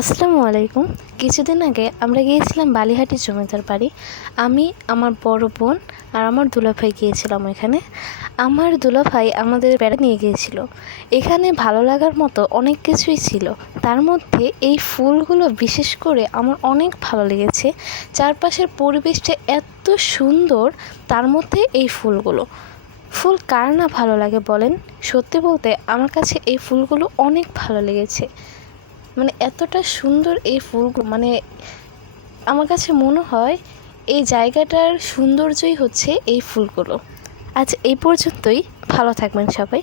আসসালামু আলাইকুম। কিছুদিন আগে আমরা গিয়েছিলাম বালিহাটি জমিদার বাড়ি। আমি, আমার বড় বোন আর আমার দুলাভাই গিয়েছিলাম ওইখানে। আমার দুলাভাই আমাদের বেড়া নিয়ে গিয়েছিল। এখানে ভালো লাগার মতো অনেক কিছুই ছিল, তার মধ্যে এই ফুলগুলো বিশেষ করে আমার অনেক ভালো লেগেছে। চারপাশের পরিবেশটা এত সুন্দর, তার মধ্যে এই ফুলগুলো। ফুল কার না ভালো লাগে বলেন? সত্যি বলতে আমার কাছে এই ফুলগুলো অনেক ভালো লেগেছে। এতটা সুন্দর এই ফুলগুলো, আমার কাছে মনে হয় এই জায়গাটার সৌন্দর্যই হচ্ছে এই ফুলগুলো। আজ এই পর্যন্তই। ভালো থাকবেন সবাই।